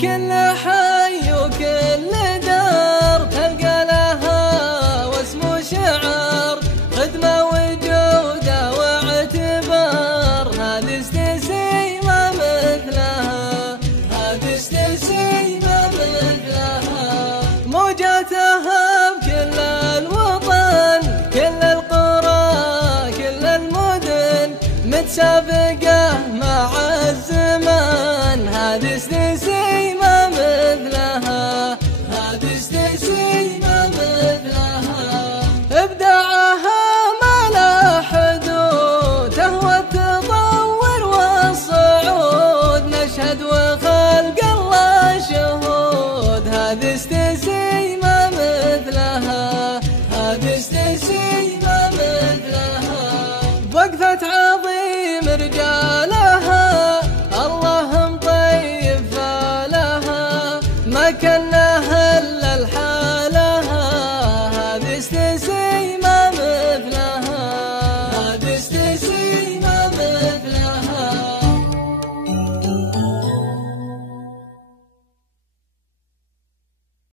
كل حي وكل دار تلقى لها واسم وشعار، خدمة وجودة واعتبار، هذه استسي ما مثلها، هذه استسي ما مثلها. موجاتها بكل الوطن، كل القرى كل المدن، متسابقة مع الزمان، هذه استسي ما مثلها، هذه استسي ما مثلها. إبداعها ما له حدود، تهوى التطور والصعود، نشهد وخلق الله شهود، هذه استسي ما مثلها، هذه استسي ما مثلها. وقفة عظيم رجالها، اللهم طيب فالها، ما كان لها